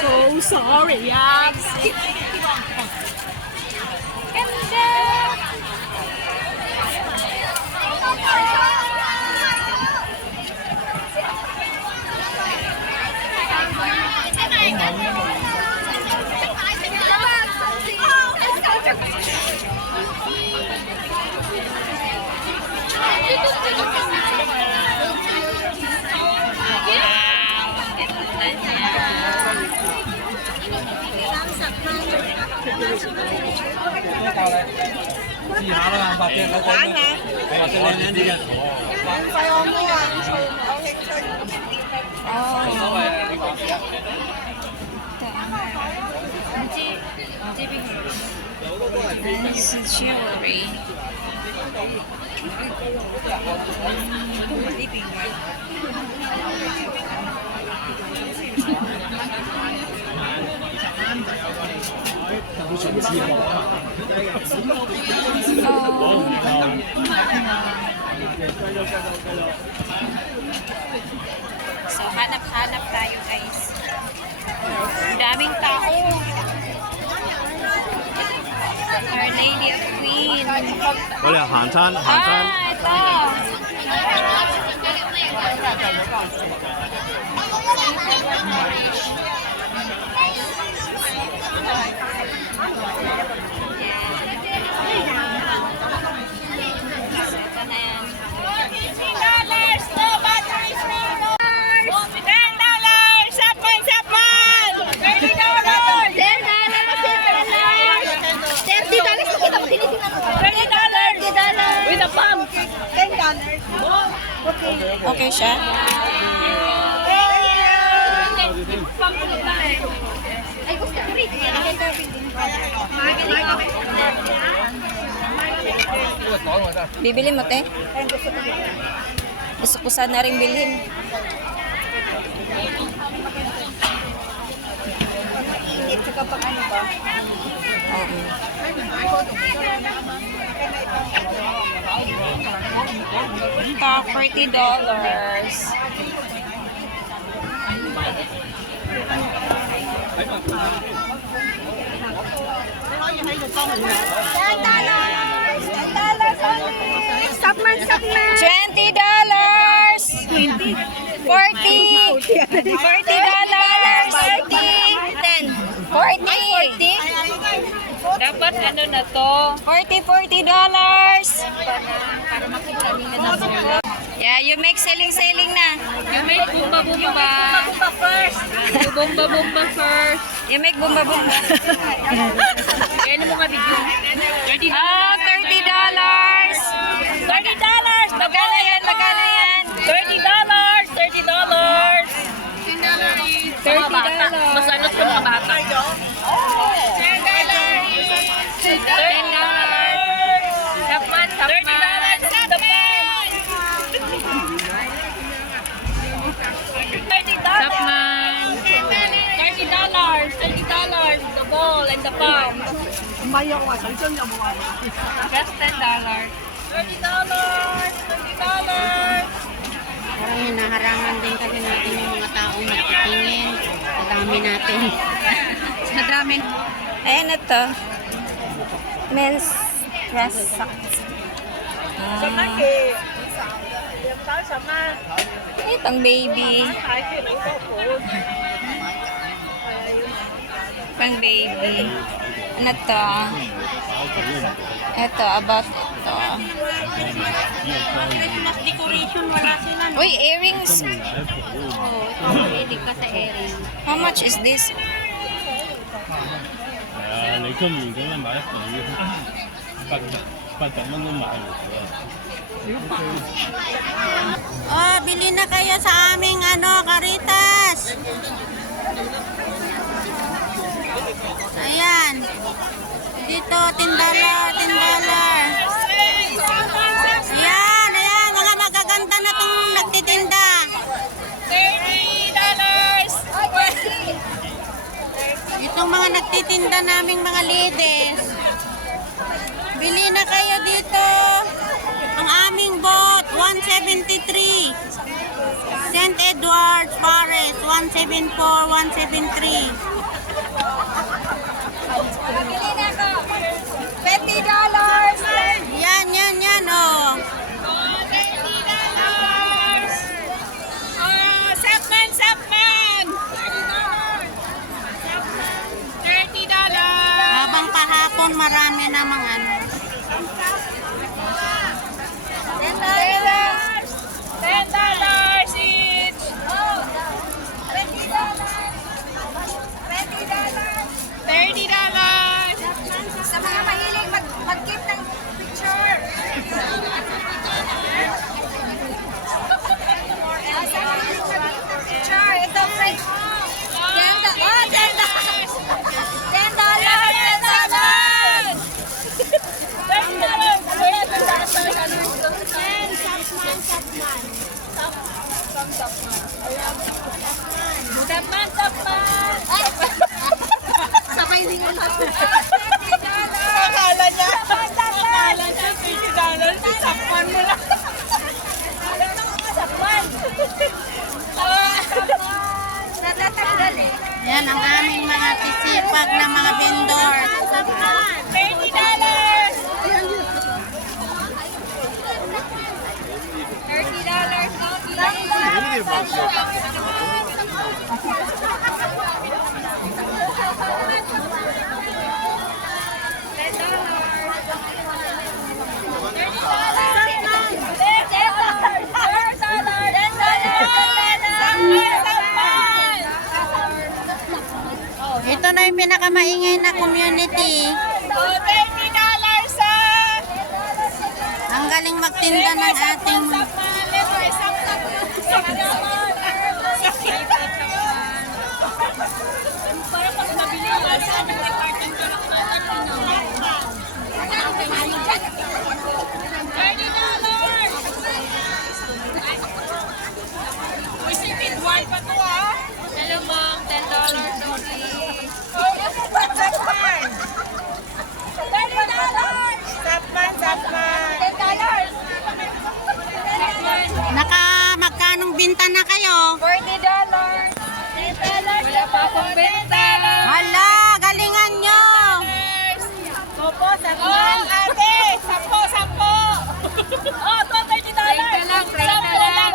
So sorry, Yabs. This is jewelry. So, hanap-hanap tayo, guys. Daming tao. Our Lady of Queen. 我俩行餐，行餐。 ito. With a pump. Okay siya? Bibili mo, te? Gusto ko sana rin bilhin. Init sa kapag ano ba? Top $40. $20. 40. $40. 40. Dapat ano na to? $40. Yeah, you make selling na. You make bumba first. You bumba first. You make bumba. Kaya mo ka video. $30. $30. Magkano yan? $30. Mas ano sa mga bata? $10. Tapman. $30. The ball and the palm. Just $10. $30. Parang hinaharangan din kasi natin yung mga taong nagtitingin. Sa dami natin. Sa dami. Ayan na to. Men's dress socks. Itong baby. Pang baby. Ano to? Ito, about ito. Decoration wala sila. Uy, earrings. Pwede ka sa earring. How much is this? 你今年咁樣買一對，80蚊都買唔到。 Oh, bili na kayo sa aming Caritas. Ayan. Dito, $10. Ayan, mga magaganda na itong nagtitinda. $30. Dito Itong mga nagtitinda naming mga ladies. Bili na kayo dito. Ang aming boat, 173. St. Edward's, Paris, 174, 173. $20. Yan, oh. Sapman! $30. Habang pahapon, marami namang ano. $10 each. $30. Sa mga mahilig mag-keep ng picture. Picture. Ito, French. $10. Oh, Sabay din mo lahat. Akala niya $30. Sapman mo lang. Sapman. Natatanggal eh. Yan ang aming mga sisipag na mga vendor. $30. Ito na yung pinakamaingay na community. $30 sa Ang galing magtinda ng ating Hello, ma'am. $10 magkanong binta na kayo? $40. Wala pa akong benta. Hala, galingan nyo! Opo, ate! 10. Oh, ito, $30. 30 lang, 30 lang.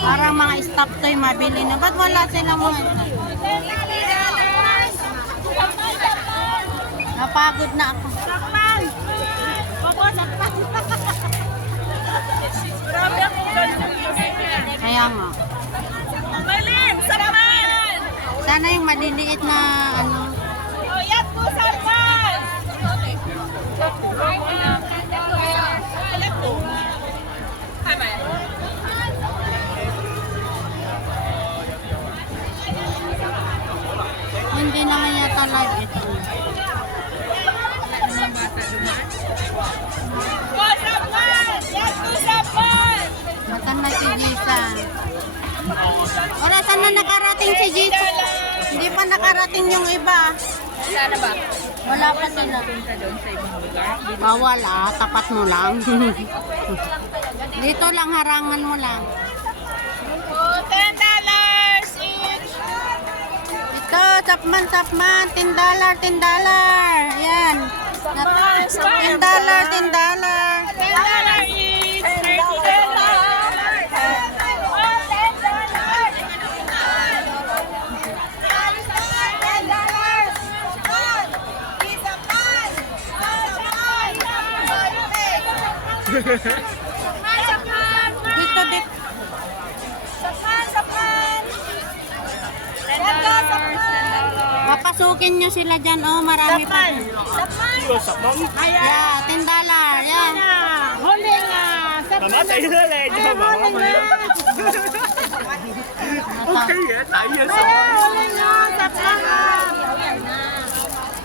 Parang mga stop toy mabili na. Ba't wala silang mga stop? Napagod na ako. Kaya nga. Malim, saman! Sana yung maliliit na ano. Oh, yan po, saman! Tama yan. Hindi naman yata live ito. Oh, saman! Yan po, saman! Matan na si Gisa. Wala, saan na nakarating si Gisa? Hindi pa nakarating yung iba. Sana ba? Wala pa sila. Punta doon sa ibang lugar? Bawal tapat mo lang. Dito lang, harangan mo lang. Oh, $10 each! Ito, sapman, $10. Yan. $10. $10 each! Dito, dito. Papasukin nyo sila dyan, oh, marami pa. Yeah, $10. Yan. Huli nga! Namatay na lang. Diyan ba? Okay, tayo sa Huli nga! Sapma nga!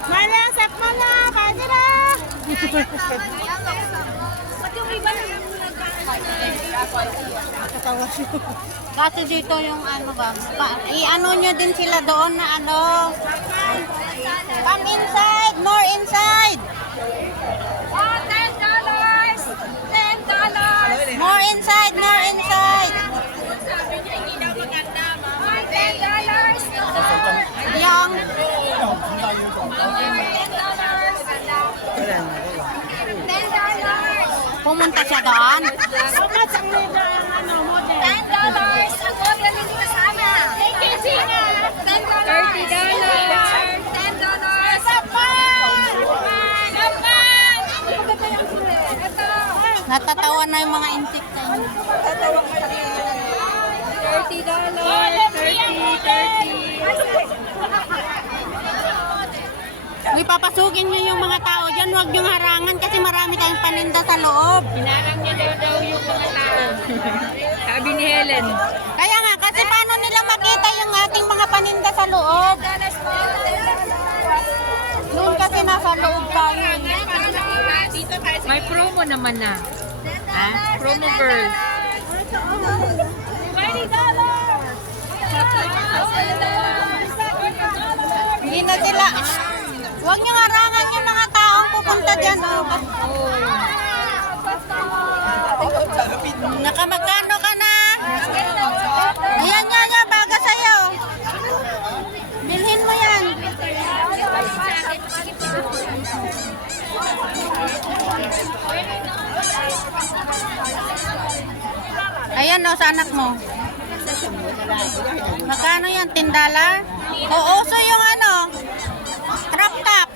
Mala, sapma nga! Pwede na! Ba't yung iba na Kasi dito yung ano ba, i-ano nyo din sila doon na ano. Come inside, more inside. Oh, $10! $10! More inside, more inside. Yung pumunta siya doon. Natatawa na yung mga insect sa inyo. Uy, papasukin nyo yung mga tao dyan. Huwag nyo harangan kasi marami tayong paninda sa loob. Hinarang niya daw yung mga tao. Sabi ni Helen. Kaya nga, kasi paano nila makita yung ating mga paninda sa loob? Noon kasi nasa loob tayo. May promo naman na. Ha? Promo girl. Hindi na sila. Huwag nyo harangan yung mga taong pupunta dyan. Oh. Nakamagkano ka na? Ayan yan, baga sa'yo. Bilhin mo yan. Ayan o, sa anak mo. Magkano yan? $10? O, uso yung ano? Crop top.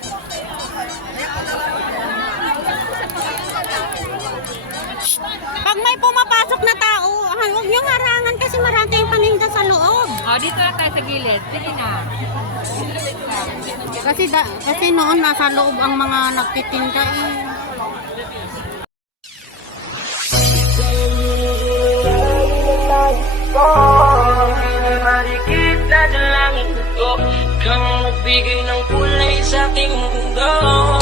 Pag may pumapasok na tao, huwag niyong harangan kasi marami tayong paninda sa loob. Oh, dito na tayo sa gilid. Sige na. Kasi noon nasa loob ang mga nagtitinda eh. Marikit na dalangin ko, kang magbigay ng kulay sa ating mundo.